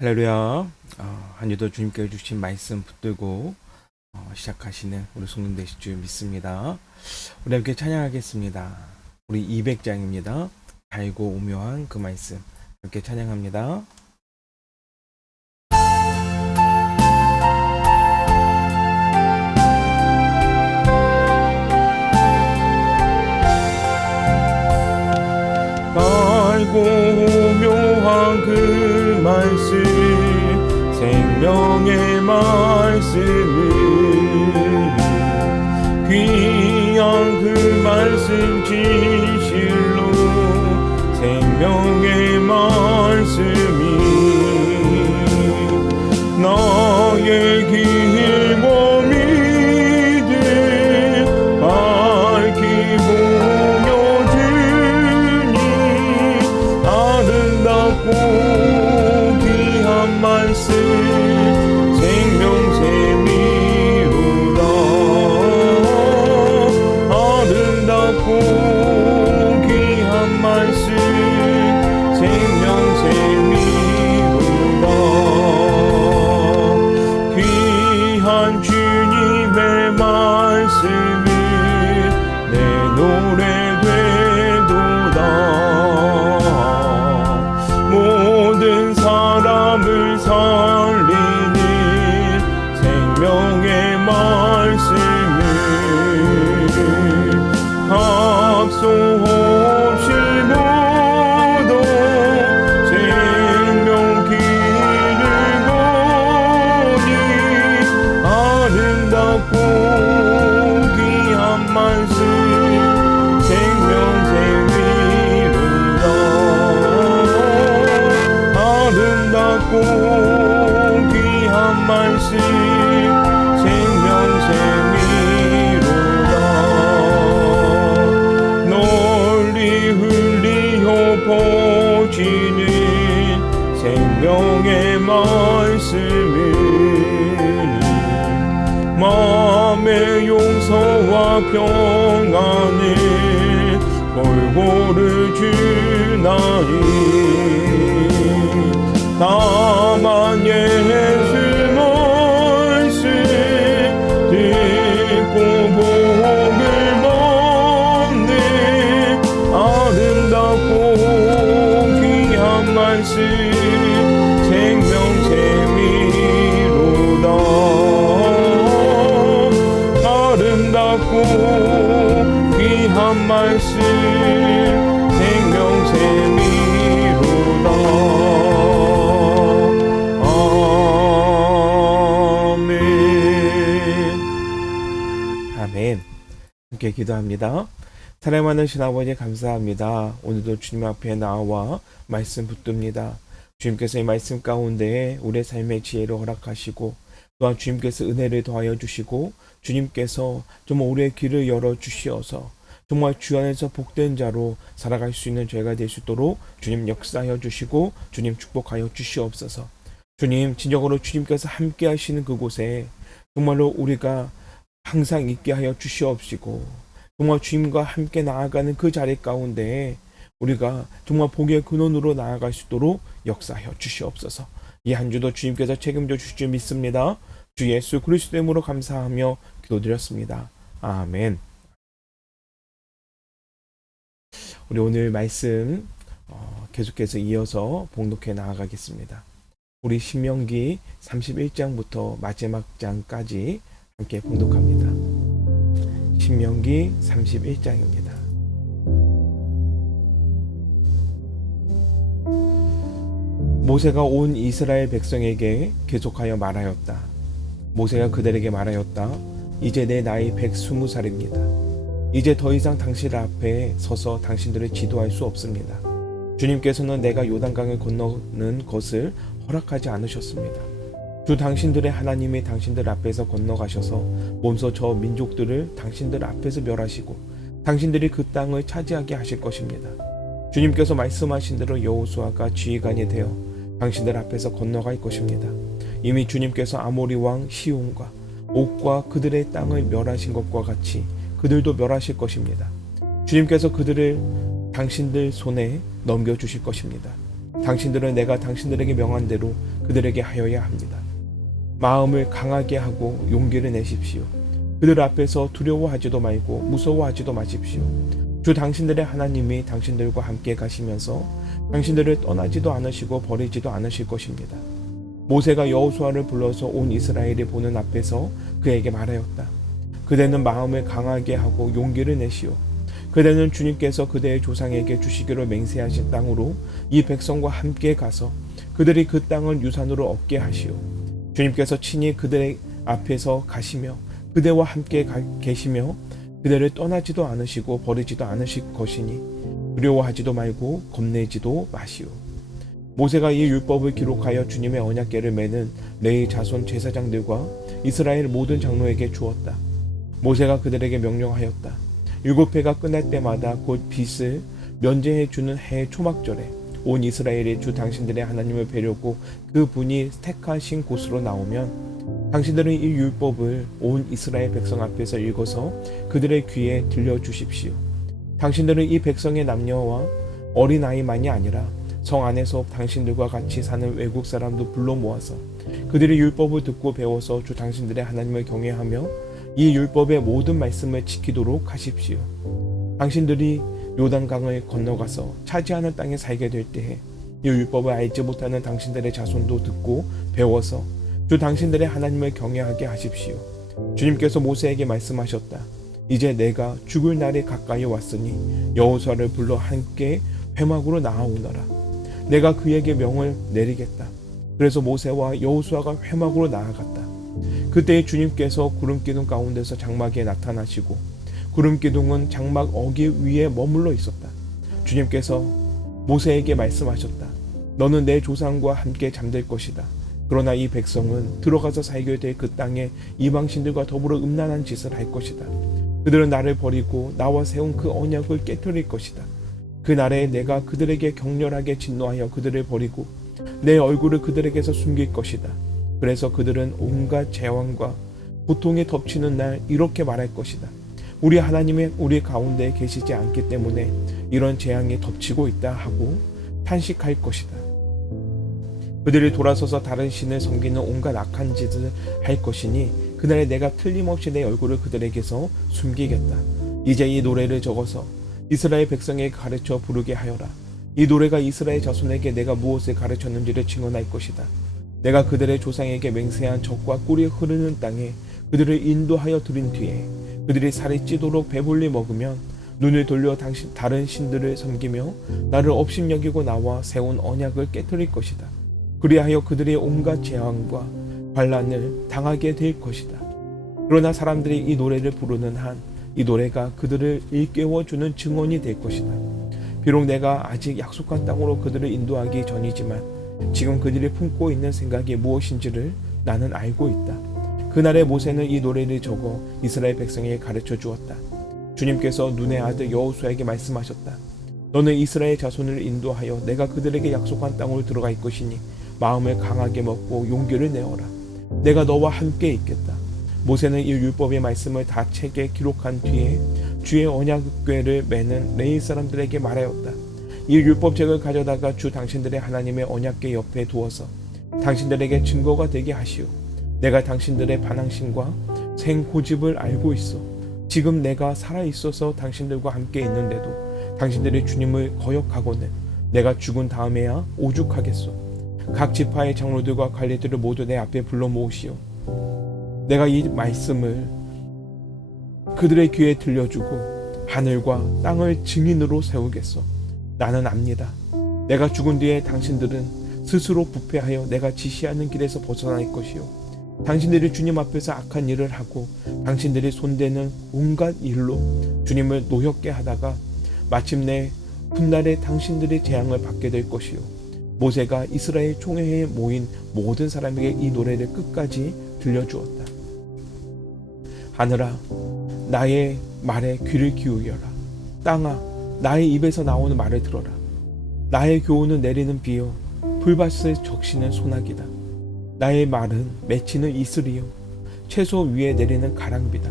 할렐루야. 한 주도 주님께서 주신 말씀 붙들고 시작하시는 우리 성도 되실 줄 믿습니다. 우리 함께 찬양하겠습니다. 우리 200장입니다. 달고 오묘한 그 말씀 함께 찬양합니다. 달고 오묘한 그 말씀 생명의 말씀을 귀한 그 말씀 진실로 생명의 말씀이 나의 길과 믿음 밝히 보여주니 아름답고 귀한 말씀 생명샘이로다 아름답고 귀한 말씀 생명샘이로다 귀한 주님의 말씀을 내 노래 되도다 모든 사람을 살리는 생명의 말씀을 값소 없이 모두 생명 길을 거니 아름답고 귀한 말씀 생명샘이로다 아름답고 귀한 말씀 생명샘이로다 널리 흘리어 퍼지는 생명의 말씀을 마음의 용서와 평안을 골고루 주나니 다만 예수 말씀 듣고 복을 받네 아름답고 귀한 말씀 생명샘이로다 아름답고 귀한 말씀 생명샘이로다 아멘. 함께 기도합니다. 사랑 많으신 아버지 감사합니다. 오늘도 주님 앞에 나와 말씀 붙듭니다. 주님께서 이 말씀 가운데 우리의 삶의 지혜를 허락하시고 또한 주님께서 은혜를 더하여 주시고 주님께서 정말 우리의 길을 열어 주시어서 정말 주 안에서 복된 자로 살아갈 수 있는 죄가 될 수 있도록 주님 역사하여 주시고 주님 축복하여 주시옵소서. 주님 진정으로 주님께서 함께 하시는 그곳에 정말로 우리가 항상 있게 하여 주시옵시고 정말 주님과 함께 나아가는 그 자리 가운데 우리가 정말 복의 근원으로 나아갈 수 있도록 역사하여 주시옵소서. 이 한 주도 주님께서 책임져 주실 줄 믿습니다. 주 예수 그리스도 이름으로 감사하며 기도드렸습니다. 아멘. 우리 오늘 말씀 계속해서 이어서 봉독해 나아가겠습니다. 우리 신명기 31장부터 마지막 장까지 함께 봉독합니다. 신명기 31장입니다. 모세가 온 이스라엘 백성에게 계속하여 말하였다. 모세가 그들에게 말하였다. 이제 내 나이 120살입니다. 이제 더 이상 당신들 앞에 서서 당신들을 지도할 수 없습니다. 주님께서는 내가 요단강을 건너는 것을 허락하지 않으셨습니다. 주 당신들의 하나님이 당신들 앞에서 건너가셔서 몸소 저 민족들을 당신들 앞에서 멸하시고 당신들이 그 땅을 차지하게 하실 것입니다. 주님께서 말씀하신 대로 여호수아가 지휘관이 되어 당신들 앞에서 건너갈 것입니다. 이미 주님께서 아모리 왕 시온과 옥과 그들의 땅을 멸하신 것과 같이 그들도 멸하실 것입니다. 주님께서 그들을 당신들 손에 넘겨주실 것입니다. 당신들은 내가 당신들에게 명한 대로 그들에게 하여야 합니다. 마음을 강하게 하고 용기를 내십시오. 그들 앞에서 두려워하지도 말고 무서워하지도 마십시오. 주 당신들의 하나님이 당신들과 함께 가시면서 당신들을 떠나지도 않으시고 버리지도 않으실 것입니다. 모세가 여호수아를 불러서 온 이스라엘이 보는 앞에서 그에게 말하였다. 그대는 마음을 강하게 하고 용기를 내시오. 그대는 주님께서 그대의 조상에게 주시기로 맹세하신 땅으로 이 백성과 함께 가서 그들이 그 땅을 유산으로 얻게 하시오. 주님께서 친히 그들의 앞에서 가시며 그대와 함께 계시며 그대를 떠나지도 않으시고 버리지도 않으실 것이니 두려워하지도 말고 겁내지도 마시오. 모세가 이 율법을 기록하여 주님의 언약궤를 매는 레위 자손 제사장들과 이스라엘 모든 장로에게 주었다. 모세가 그들에게 명령하였다. 7회가 끝날 때마다 곧 빚을 면제해 주는 해 초막절에 온 이스라엘이 주 당신들의 하나님을 뵈려고 그 분이 택하신 곳으로 나오면 당신들은 이 율법을 온 이스라엘 백성 앞에서 읽어서 그들의 귀에 들려주십시오. 당신들은 이 백성의 남녀와 어린아이만이 아니라 성 안에서 당신들과 같이 사는 외국 사람도 불러 모아서 그들의 율법을 듣고 배워서 주 당신들의 하나님을 경외하며 이 율법의 모든 말씀을 지키도록 하십시오. 당신들이 요단강을 건너가서 차지하는 땅에 살게 될 때에 이 율법을 알지 못하는 당신들의 자손도 듣고 배워서 주 당신들의 하나님을 경외하게 하십시오. 주님께서 모세에게 말씀하셨다. 이제 내가 죽을 날이 가까이 왔으니 여호수아를 불러 함께 회막으로 나아오너라. 내가 그에게 명을 내리겠다. 그래서 모세와 여호수아가 회막으로 나아갔다. 그때 주님께서 구름기둥 가운데서 장막에 나타나시고 구름기둥은 장막 어기 위에 머물러 있었다. 주님께서 모세에게 말씀하셨다. 너는 내 조상과 함께 잠들 것이다. 그러나 이 백성은 들어가서 살게 될 그 땅에 이방신들과 더불어 음란한 짓을 할 것이다. 그들은 나를 버리고 나와 세운 그 언약을 깨뜨릴 것이다. 그날에 내가 그들에게 격렬하게 진노하여 그들을 버리고 내 얼굴을 그들에게서 숨길 것이다. 그래서 그들은 온갖 재앙과 고통에 덮치는 날 이렇게 말할 것이다. 우리 하나님은 우리 가운데 계시지 않기 때문에 이런 재앙이 덮치고 있다 하고 탄식할 것이다. 그들이 돌아서서 다른 신을 섬기는 온갖 악한 짓을 할 것이니 그날에 내가 틀림없이 내 얼굴을 그들에게서 숨기겠다. 이제 이 노래를 적어서 이스라엘 백성에게 가르쳐 부르게 하여라. 이 노래가 이스라엘 자손에게 내가 무엇을 가르쳤는지를 증언할 것이다. 내가 그들의 조상에게 맹세한 젖과 꿀이 흐르는 땅에 그들을 인도하여 들인 뒤에 그들이 살이 찌도록 배불리 먹으면 눈을 돌려 다른 신들을 섬기며 나를 업신여기고 나와 세운 언약을 깨뜨릴 것이다. 그리하여 그들이 온갖 재앙과 환난을 당하게 될 것이다. 그러나 사람들이 이 노래를 부르는 한 이 노래가 그들을 일깨워주는 증언이 될 것이다. 비록 내가 아직 약속한 땅으로 그들을 인도하기 전이지만 지금 그들이 품고 있는 생각이 무엇인지를 나는 알고 있다. 그날에 모세는 이 노래를 적어 이스라엘 백성에게 가르쳐 주었다. 주님께서 눈의 아들 여호수아에게 말씀하셨다. 너는 이스라엘 자손을 인도하여 내가 그들에게 약속한 땅으로 들어갈 것이니 마음을 강하게 먹고 용기를 내어라. 내가 너와 함께 있겠다. 모세는 이 율법의 말씀을 다 책에 기록한 뒤에 주의 언약궤를 매는 레위 사람들에게 말하였다. 이 율법책을 가져다가 주 당신들의 하나님의 언약궤 옆에 두어서 당신들에게 증거가 되게 하시오. 내가 당신들의 반항심과 생고집을 알고 있어. 지금 내가 살아있어서 당신들과 함께 있는데도 당신들이 주님을 거역하고는 내가 죽은 다음에야 오죽하겠소. 각 지파의 장로들과 관리들을 모두 내 앞에 불러 모으시오. 내가 이 말씀을 그들의 귀에 들려주고 하늘과 땅을 증인으로 세우겠소. 나는 압니다. 내가 죽은 뒤에 당신들은 스스로 부패하여 내가 지시하는 길에서 벗어날 것이요. 당신들이 주님 앞에서 악한 일을 하고 당신들이 손대는 온갖 일로 주님을 노엽게 하다가 마침내 훗날에 당신들이 재앙을 받게 될 것이요. 모세가 이스라엘 총회에 모인 모든 사람에게 이 노래를 끝까지 들려주었다. 하늘아, 나의 말에 귀를 기울여라. 땅아, 나의 입에서 나오는 말을 들어라. 나의 교훈은 내리는 비요, 불밭을 적시는 소나기다. 나의 말은 맺히는 이슬이요, 채소 위에 내리는 가랑비다.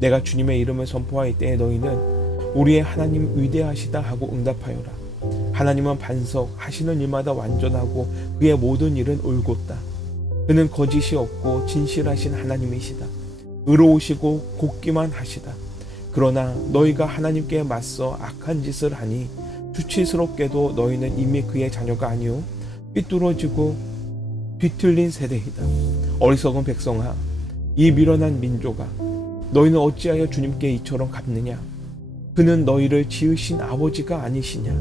내가 주님의 이름을 선포할 때에 너희는 우리의 하나님 위대하시다 하고 응답하여라. 하나님은 반석하시는 일마다 완전하고 그의 모든 일은 올곧다. 그는 거짓이 없고 진실하신 하나님이시다. 의로우시고 곱기만 하시다. 그러나 너희가 하나님께 맞서 악한 짓을 하니 수치스럽게도 너희는 이미 그의 자녀가 아니요 삐뚤어지고 뒤틀린 세대이다. 어리석은 백성아, 이 미련한 민족아, 너희는 어찌하여 주님께 이처럼 갚느냐? 그는 너희를 지으신 아버지가 아니시냐?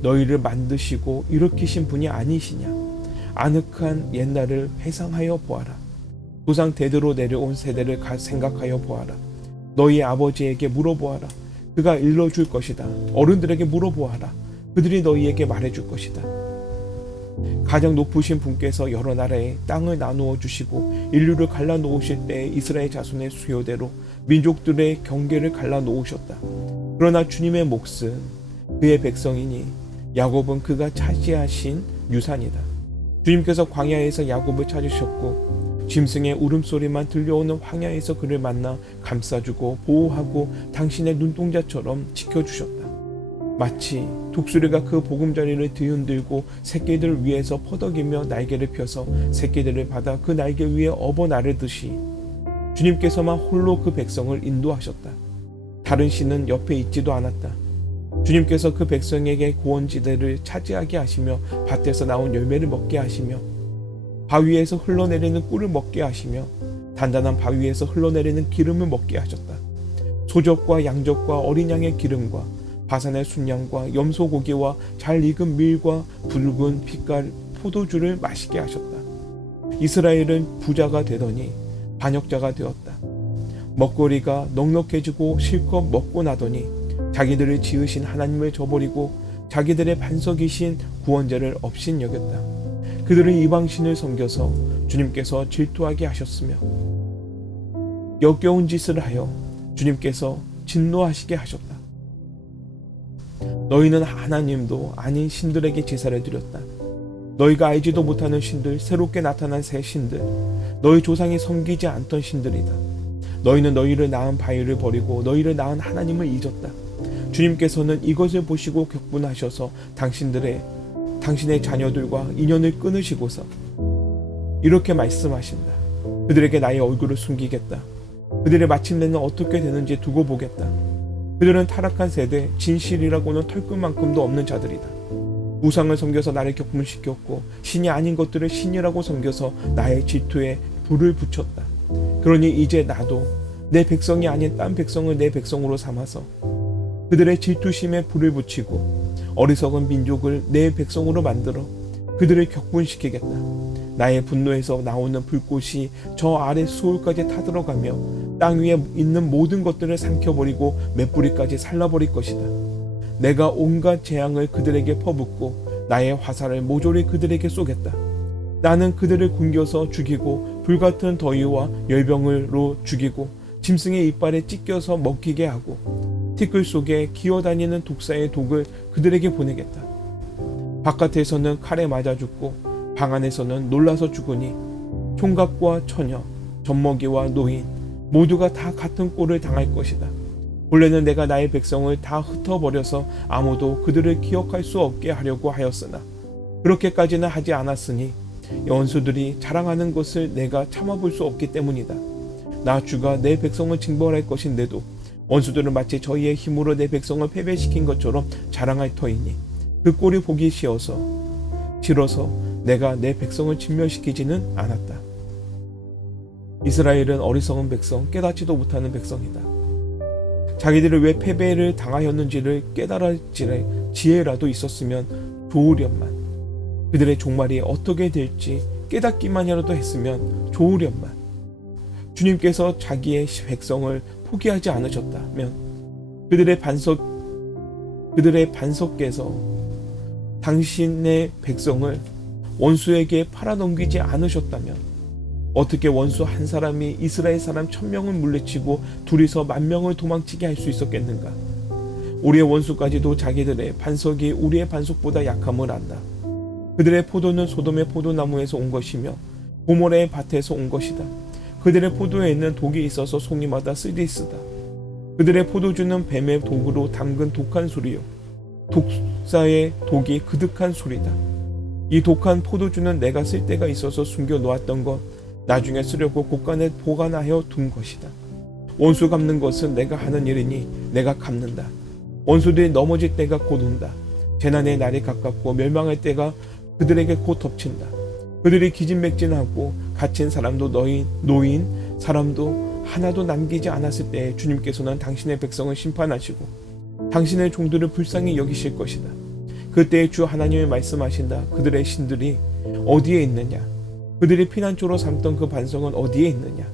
너희를 만드시고 일으키신 분이 아니시냐? 아늑한 옛날을 회상하여 보아라. 조상 대대로 내려온 세대를 생각하여 보아라. 너희 아버지에게 물어보아라. 그가 일러줄 것이다. 어른들에게 물어보아라. 그들이 너희에게 말해줄 것이다. 가장 높으신 분께서 여러 나라에 땅을 나누어 주시고 인류를 갈라 놓으실 때 이스라엘 자손의 수요대로 민족들의 경계를 갈라 놓으셨다. 그러나 주님의 몫은 그의 백성이니 야곱은 그가 차지하신 유산이다. 주님께서 광야에서 야곱을 찾으셨고 짐승의 울음소리만 들려오는 황야에서 그를 만나 감싸주고 보호하고 당신의 눈동자처럼 지켜주셨다. 마치 독수리가 그 보금자리를 뒤흔들고 새끼들 위에서 퍼덕이며 날개를 펴서 새끼들을 받아 그 날개 위에 업어 나르듯이 주님께서만 홀로 그 백성을 인도하셨다. 다른 신은 옆에 있지도 않았다. 주님께서 그 백성에게 고원지대를 차지하게 하시며 밭에서 나온 열매를 먹게 하시며 바위에서 흘러내리는 꿀을 먹게 하시며 단단한 바위에서 흘러내리는 기름을 먹게 하셨다. 소적과 양적과 어린 양의 기름과 바산의 순양과 염소고기와 잘 익은 밀과 붉은 빛깔 포도주를 마시게 하셨다. 이스라엘은 부자가 되더니 반역자가 되었다. 먹거리가 넉넉해지고 실컷 먹고 나더니 자기들을 지으신 하나님을 저버리고 자기들의 반석이신 구원자를 업신여겼다. 그들은 이방신을 섬겨서 주님께서 질투하게 하셨으며 역겨운 짓을 하여 주님께서 진노하시게 하셨다. 너희는 하나님도 아닌 신들에게 제사를 드렸다. 너희가 알지도 못하는 신들, 새롭게 나타난 새 신들, 너희 조상이 섬기지 않던 신들이다. 너희는 너희를 낳은 바위를 버리고 너희를 낳은 하나님을 잊었다. 주님께서는 이것을 보시고 격분하셔서 당신의 자녀들과 인연을 끊으시고서 이렇게 말씀하신다. 그들에게 나의 얼굴을 숨기겠다. 그들의 마침내는 어떻게 되는지 두고 보겠다. 그들은 타락한 세대, 진실이라고는 털끝만큼도 없는 자들이다. 우상을 섬겨서 나를 격분시켰고 신이 아닌 것들을 신이라고 섬겨서 나의 질투에 불을 붙였다. 그러니 이제 나도 내 백성이 아닌 딴 백성을 내 백성으로 삼아서 그들의 질투심에 불을 붙이고 어리석은 민족을 내 백성으로 만들어 그들을 격분시키겠다. 나의 분노에서 나오는 불꽃이 저 아래 수월까지 타들어가며 땅 위에 있는 모든 것들을 삼켜버리고 맷뿌리까지 살라버릴 것이다. 내가 온갖 재앙을 그들에게 퍼붓고 나의 화살을 모조리 그들에게 쏘겠다. 나는 그들을 굶겨서 죽이고 불같은 더위와 열병으로 죽이고 짐승의 이빨에 찢겨서 먹히게 하고 티끌 속에 기어다니는 독사의 독을 그들에게 보내겠다. 바깥에서는 칼에 맞아 죽고 방 안에서는 놀라서 죽으니 총각과 처녀, 젖먹이와 노인 모두가 다 같은 꼴을 당할 것이다. 본래는 내가 나의 백성을 다 흩어버려서 아무도 그들을 기억할 수 없게 하려고 하였으나 그렇게까지는 하지 않았으니 원수들이 자랑하는 것을 내가 참아볼 수 없기 때문이다. 나 주가 내 백성을 징벌할 것인데도 원수들은 마치 저희의 힘으로 내 백성을 패배시킨 것처럼 자랑할 터이니 그 꼴이 보기 싫어서 내가 내 백성을 진멸시키지는 않았다. 이스라엘은 어리석은 백성, 깨닫지도 못하는 백성이다. 자기들이 왜 패배를 당하였는지를 깨달을 지혜라도 있었으면 좋으련만. 그들의 종말이 어떻게 될지 깨닫기만이라도 했으면 좋으련만. 주님께서 자기의 백성을 포기하지 않으셨다면 그들의 반석께서 당신의 백성을 원수에게 팔아넘기지 않으셨다면 어떻게 원수 한 사람이 이스라엘 사람 1000명을 물리치고 둘이서 10,000명을 도망치게 할 수 있었겠는가? 우리의 원수까지도 자기들의 반석이 우리의 반석보다 약함을 안다. 그들의 포도는 소돔의 포도나무에서 온 것이며 고모레의 밭에서 온 것이다. 그들의 포도에는 독이 있어서 송이마다 쓰디쓰다. 그들의 포도주는 뱀의 독으로 담근 독한 술이요 독사의 독이 그득한 소리다. 이 독한 포도주는 내가 쓸 때가 있어서 숨겨 놓았던 것, 나중에 쓰려고 곳간에 보관하여 둔 것이다. 원수 갚는 것은 내가 하는 일이니 내가 갚는다. 원수들이 넘어질 때가 곧 온다. 재난의 날이 가깝고 멸망할 때가 그들에게 곧 덮친다. 그들이 기진맥진하고 갇힌 사람도 노인 사람도 하나도 남기지 않았을 때 주님께서는 당신의 백성을 심판하시고 당신의 종들을 불쌍히 여기실 것이다. 그때 주 하나님이 말씀하신다. 그들의 신들이 어디에 있느냐? 그들이 피난처로 삼던 그 반성은 어디에 있느냐?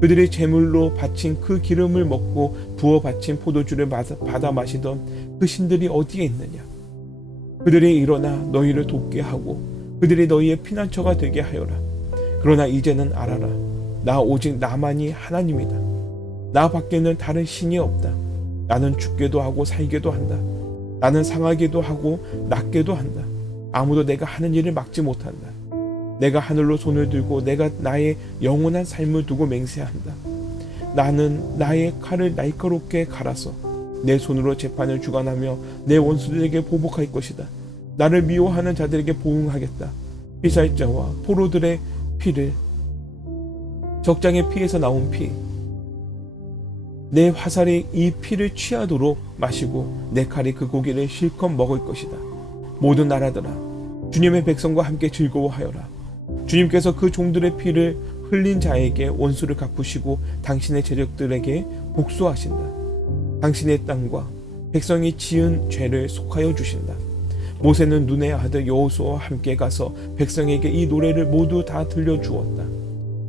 그들이 제물로 바친 그 기름을 먹고 부어 바친 포도주를 받아 마시던 그 신들이 어디에 있느냐? 그들이 일어나 너희를 돕게 하고 그들이 너희의 피난처가 되게 하여라. 그러나 이제는 알아라. 나 오직 나만이 하나님이다. 나 밖에는 다른 신이 없다. 나는 죽게도 하고 살게도 한다. 나는 상하게도 하고 낫게도 한다. 아무도 내가 하는 일을 막지 못한다. 내가 하늘로 손을 들고 내가 나의 영원한 삶을 두고 맹세한다. 나는 나의 칼을 날카롭게 갈아서 내 손으로 재판을 주관하며 내 원수들에게 보복할 것이다. 나를 미워하는 자들에게 보응하겠다. 피살자와 포로들의 피를, 적장의 피에서 나온 피, 내 화살이 이 피를 취하도록 마시고 내 칼이 그 고기를 실컷 먹을 것이다. 모든 나라들아, 주님의 백성과 함께 즐거워하여라. 주님께서 그 종들의 피를 흘린 자에게 원수를 갚으시고 당신의 제적들에게 복수하신다. 당신의 땅과 백성이 지은 죄를 속하여 주신다. 모세는 눈의 아들 여호수아와 함께 가서 백성에게 이 노래를 모두 다 들려주었다.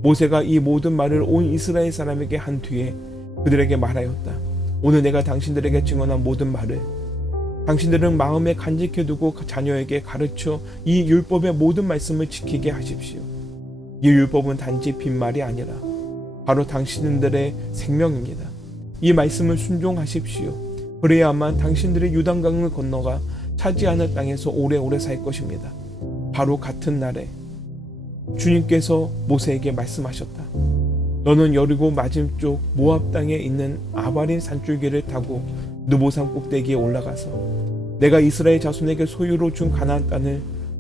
모세가 이 모든 말을 온 이스라엘 사람에게 한 뒤에 그들에게 말하였다. 오늘 내가 당신들에게 증언한 모든 말을 당신들은 마음에 간직해두고 자녀에게 가르쳐 이 율법의 모든 말씀을 지키게 하십시오. 이 율법은 단지 빈말이 아니라 바로 당신들의 생명입니다. 이 말씀을 순종하십시오. 그래야만 당신들이 요단강을 건너가 차지하는 땅에서 오래오래 살 것입니다. 바로 같은 날에 주님께서 모세에게 말씀하셨다. 너는 여리고 맞은쪽 모압 땅에 있는 아바린 산줄기를 타고 느보산 꼭대기에 올라가서 내가 이스라엘 자손에게 소유로 준 가나안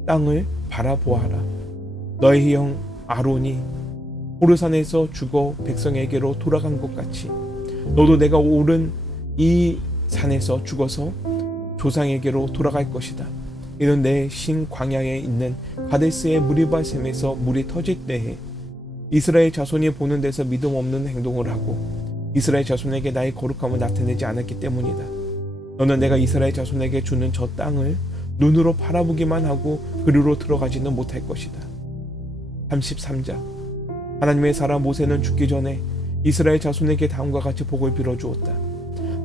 땅을 바라보아라. 너희 형 아론이 호르산에서 죽어 백성에게로 돌아간 것 같이 너도 내가 오른 이 산에서 죽어서 조상에게로 돌아갈 것이다. 이는 내 신 광야에 있는 가데스의 무리바 샘에서 물이 터질 때에 이스라엘 자손이 보는 데서 믿음 없는 행동을 하고 이스라엘 자손에게 나의 거룩함을 나타내지 않았기 때문이다. 너는 내가 이스라엘 자손에게 주는 저 땅을 눈으로 바라보기만 하고 그리로 들어가지는 못할 것이다. 33장. 하나님의 사람 모세는 죽기 전에 이스라엘 자손에게 다음과 같이 복을 빌어주었다.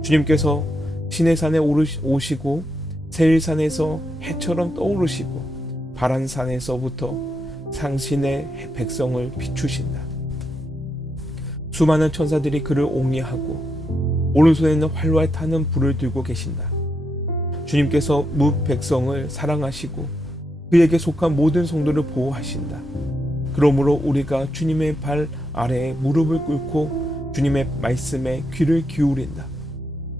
주님께서 시내산에 오시고 세일산에서 해처럼 떠오르시고 바란산에서부터 상신의 백성을 비추신다. 수많은 천사들이 그를 옹리하고 오른손에는 활활 타는 불을 들고 계신다. 주님께서 뭇 백성을 사랑하시고 그에게 속한 모든 성도를 보호하신다. 그러므로 우리가 주님의 발 아래에 무릎을 꿇고 주님의 말씀에 귀를 기울인다.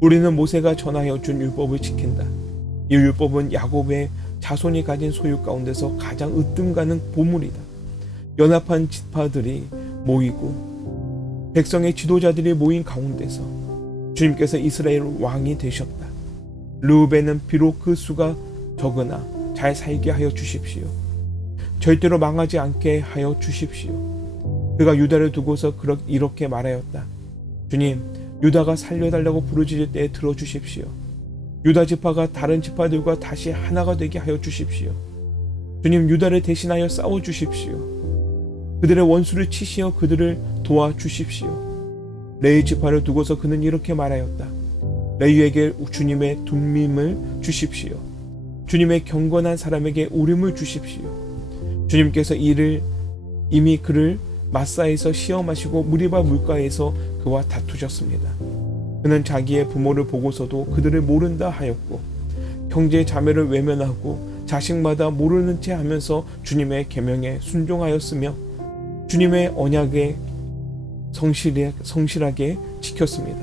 우리는 모세가 전하여 준 율법을 지킨다. 이 율법은 야곱의 자손이 가진 소유 가운데서 가장 으뜸가는 보물이다. 연합한 지파들이 모이고 백성의 지도자들이 모인 가운데서 주님께서 이스라엘 왕이 되셨다. 르우벤은 비록 그 수가 적으나 잘 살게 하여 주십시오. 절대로 망하지 않게 하여 주십시오. 그가 유다를 두고서 이렇게 말하였다. 주님, 유다가 살려달라고 부르짖을 때에 들어주십시오. 유다 지파가 다른 지파들과 다시 하나가 되게 하여 주십시오. 주님, 유다를 대신하여 싸워 주십시오. 그들의 원수를 치시어 그들을 도와 주십시오. 레위 지파를 두고서 그는 이렇게 말하였다. 레위에게 주님의 둠밈을 주십시오. 주님의 경건한 사람에게 우림을 주십시오. 주님께서 이미 그를 마사에서 시험하시고 무리바 물가에서 그와 다투셨습니다. 그는 자기의 부모를 보고서도 그들을 모른다 하였고 형제 자매를 외면하고 자식마다 모르는 채 하면서 주님의 계명에 순종하였으며 주님의 언약에 성실하게 지켰습니다.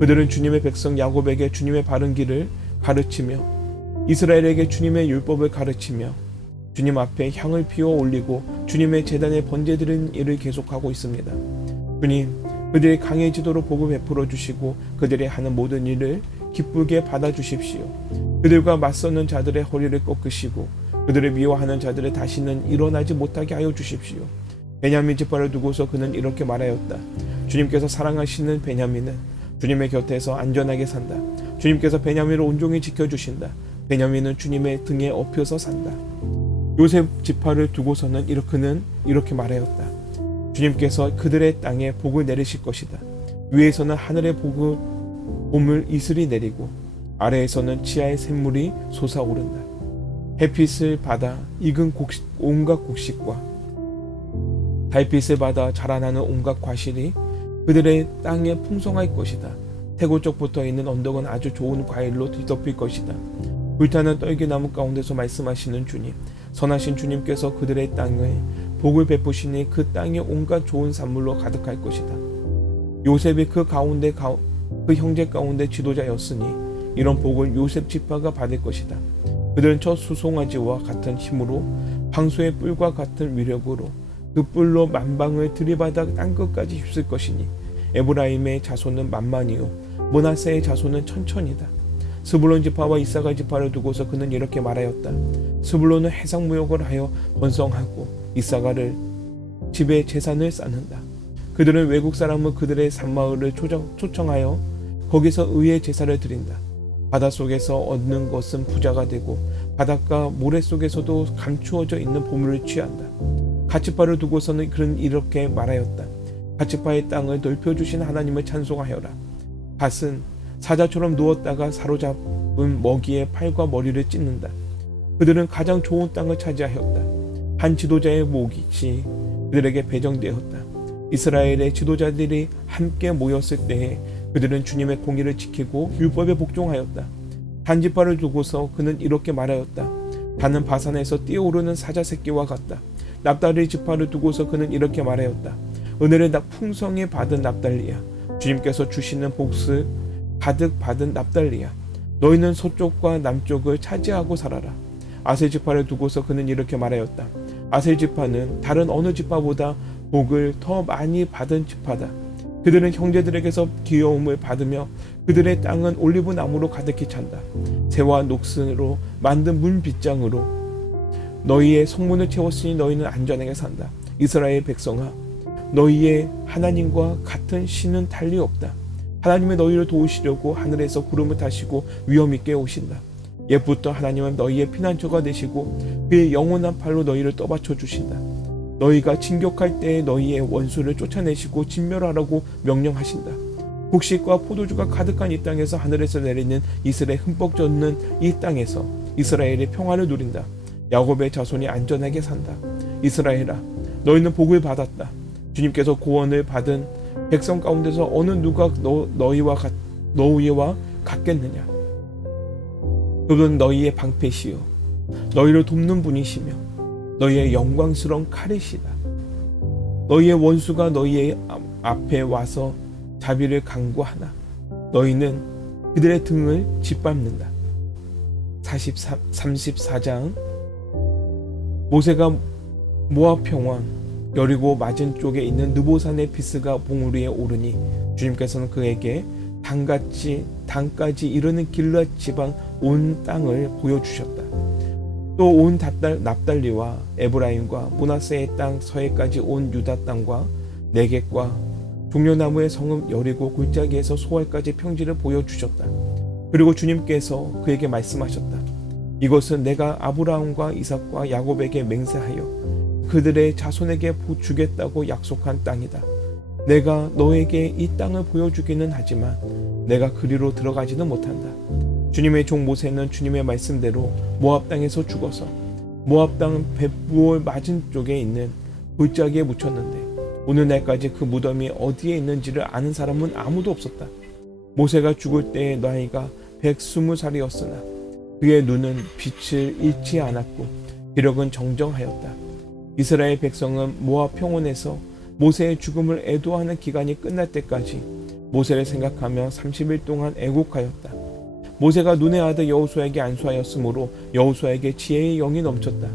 그들은 주님의 백성 야곱에게 주님의 바른 길을 가르치며 이스라엘에게 주님의 율법을 가르치며 주님 앞에 향을 피워 올리고 주님의 제단에 번제드리는 일을 계속하고 있습니다. 주님, 그들이 강해지도록 복을 베풀어 주시고 그들이 하는 모든 일을 기쁘게 받아주십시오. 그들과 맞서는 자들의 허리를 꺾으시고 그들을 미워하는 자들을 다시는 일어나지 못하게 하여 주십시오. 베냐민 지파를 두고서 그는 이렇게 말하였다. 주님께서 사랑하시는 베냐민은 주님의 곁에서 안전하게 산다. 주님께서 베냐민을 온종일 지켜주신다. 베냐민은 주님의 등에 업혀서 산다. 요셉 지파를 두고서는 그는 이렇게 말하였다. 주님께서 그들의 땅에 복을 내리실 것이다. 위에서는 하늘의 봄을 이슬이 내리고 아래에서는 지하의 샘물이 솟아오른다. 햇빛을 받아 익은 온갖 곡식과 달빛을 받아 자라나는 온갖 과실이 그들의 땅에 풍성할 것이다. 태고 쪽부터 있는 언덕은 아주 좋은 과일로 뒤덮일 것이다. 불타는 떨기나무 가운데서 말씀하시는 주님, 선하신 주님께서 그들의 땅에 복을 베푸시니 그 땅이 온갖 좋은 산물로 가득할 것이다. 요셉이 그 형제 가운데 지도자였으니 이런 복을 요셉 지파가 받을 것이다. 그들은 첫 수송아지와 같은 힘으로 황소의 뿔과 같은 위력으로 그 뿔로 만방을 들이받아 땅끝까지 휩쓸 것이니 에브라임의 자손은 만만이요 므낫세의 자손은 천천이다. 스불론 지파와 이사갈 지파를 두고서 그는 이렇게 말하였다. 스불론은 해상무역을 하여 번성하고 이사갈을 집에 재산을 쌓는다. 그들은 외국 사람은 그들의 산마을을 초청하여 거기서 의의 제사를 드린다. 바닷속에서 얻는 것은 부자가 되고 바닷가 모래 속에서도 감추어져 있는 보물을 취한다. 갓지파를 두고서는 그는 이렇게 말하였다. 갓지파의 땅을 넓혀주신 하나님을 찬송하여라. 갓은 사자처럼 누웠다가 사로잡은 먹이의 팔과 머리를 찢는다. 그들은 가장 좋은 땅을 차지하였다. 한 지도자의 몫이 그들에게 배정되었다. 이스라엘의 지도자들이 함께 모였을 때에 그들은 주님의 공의를 지키고 율법에 복종하였다. 단 지파를 두고서 그는 이렇게 말하였다. 단은 바산에서 뛰어오르는 사자 새끼와 같다. 납달리 지파를 두고서 그는 이렇게 말하였다. 은혜를 풍성히 받은 납달리야. 주님께서 주시는 복을 가득 받은 납달리야. 너희는 서쪽과 남쪽을 차지하고 살아라. 아셀 지파를 두고서 그는 이렇게 말하였다. 아셀 지파는 다른 어느 지파보다 복을 더 많이 받은 지파다. 그들은 형제들에게서 귀여움을 받으며 그들의 땅은 올리브 나무로 가득히 찬다. 새와 녹슨으로 만든 문빗장으로 너희의 성문을 채웠으니 너희는 안전하게 산다. 이스라엘 백성아, 너희의 하나님과 같은 신은 달리 없다. 하나님은 너희를 도우시려고 하늘에서 구름을 타시고 위엄 있게 오신다. 옛부터 하나님은 너희의 피난처가 되시고 그의 영원한 팔로 너희를 떠받쳐 주신다. 너희가 진격할 때에 너희의 원수를 쫓아내시고 진멸하라고 명령하신다. 곡식과 포도주가 가득한 이 땅에서 하늘에서 내리는 이슬에 흠뻑 젖는 이 땅에서 이스라엘의 평화를 누린다. 야곱의 자손이 안전하게 산다. 이스라엘아, 너희는 복을 받았다. 주님께서 구원을 받은 백성 가운데서 어느 누가 너희와 같겠느냐? 그는 너희의 방패시요 너희를 돕는 분이시며 너희의 영광스러운 칼이시다. 너희의 원수가 너희의 앞에 와서 자비를 강구하나 너희는 그들의 등을 짓밟는다. 34장 모세가 모압 평원 여리고 맞은 쪽에 있는 느보산의 비스가 봉우리에 오르니 주님께서는 그에게 단까지 이르는 길앗 지방 온 땅을 보여주셨다. 또 온 납달리와 에브라임과 므낫세의 땅 서해까지 온 유다 땅과 네겝과 종려나무의 성읍 여리고 골짜기에서 소알까지 평지를 보여주셨다. 그리고 주님께서 그에게 말씀하셨다. 이것은 내가 아브라함과 이삭과 야곱에게 맹세하여 그들의 자손에게 주겠다고 약속한 땅이다. 내가 너에게 이 땅을 보여주기는 하지만 내가 그리로 들어가지는 못한다. 주님의 종 모세는 주님의 말씀대로 모압 땅에서 죽어서 모압 땅 벳부올 맞은 쪽에 있는 골짜기에 묻혔는데 오늘날까지 그 무덤이 어디에 있는지를 아는 사람은 아무도 없었다. 모세가 죽을 때의 나이가 120살이었으나 그의 눈은 빛을 잃지 않았고 기력은 정정하였다. 이스라엘 백성은 모압 평원에서 모세의 죽음을 애도하는 기간이 끝날 때까지 모세를 생각하며 30일 동안 애곡하였다. 모세가 눈의 아들 여호수아에게 안수하였으므로 여호수아에게 지혜의 영이 넘쳤다.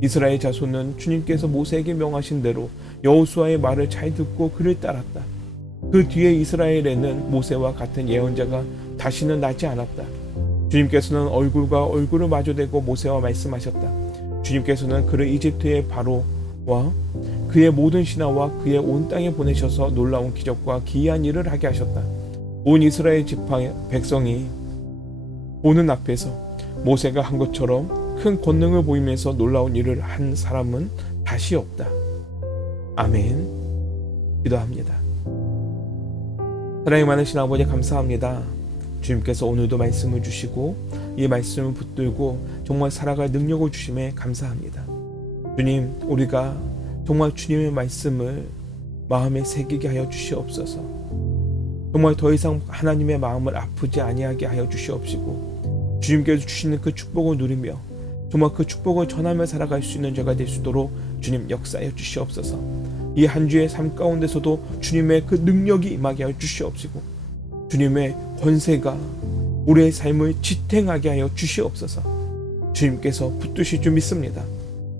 이스라엘 자손은 주님께서 모세에게 명하신 대로 여호수아의 말을 잘 듣고 그를 따랐다. 그 뒤에 이스라엘에는 모세와 같은 예언자가 다시는 나지 않았다. 주님께서는 얼굴과 얼굴을 마주대고 모세와 말씀하셨다. 주님께서는 그를 이집트의 바로와 그의 모든 신하와 그의 온 땅에 보내셔서 놀라운 기적과 기이한 일을 하게 하셨다. 온 이스라엘 지파 백성이 보는 앞에서 모세가 한 것처럼 큰 권능을 보이면서 놀라운 일을 한 사람은 다시 없다. 아멘. 기도합니다. 사랑이 많으신 아버지 감사합니다. 주님께서 오늘도 말씀을 주시고 이 말씀을 붙들고 정말 살아갈 능력을 주심에 감사합니다. 주님, 우리가 정말 주님의 말씀을 마음에 새기게 하여 주시옵소서. 정말 더 이상 하나님의 마음을 아프지 아니하게 하여 주시옵시고 주님께서 주시는 그 축복을 누리며 정말 그 축복을 전하며 살아갈 수 있는 죄가 될 수 있도록 주님 역사하여 주시옵소서. 이 한 주의 삶 가운데서도 주님의 그 능력이 임하게 하여 주시옵시고 주님의 권세가 우리의 삶을 지탱하게 하여 주시옵소서. 주님께서 붙드실 줄 믿습니다.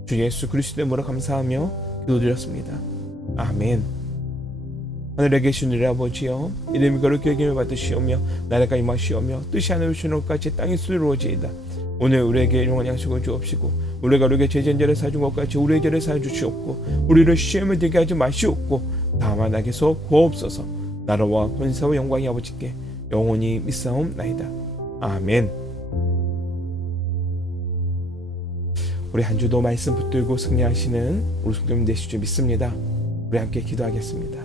주 예수 그리스도의 이름으로 감사하며 기도드렸습니다. 아멘. 하늘에 계신 우리 아버지여, 이름이 거룩히 여김을 받으시오며 나라가 임하시오며 뜻이 하늘에 이루어지는 것 같이 땅에서 이루어지이다. 오늘 우리에게 일용할 양식을 주옵시고 우리가 우리에게 죄진 자를 사준 것 같이 우리의 죄를 사해 주시옵고 우리를 시험에 들게 하지 마시옵고 다만 악에서 구하옵소서. 나라와 권세와 영광이 아버지께 영원히 믿사옵나이다. 아멘. 우리 한 주도 말씀 붙들고 승리하시는 우리 성도님 되실 줄 믿습니다. 우리 함께 기도하겠습니다.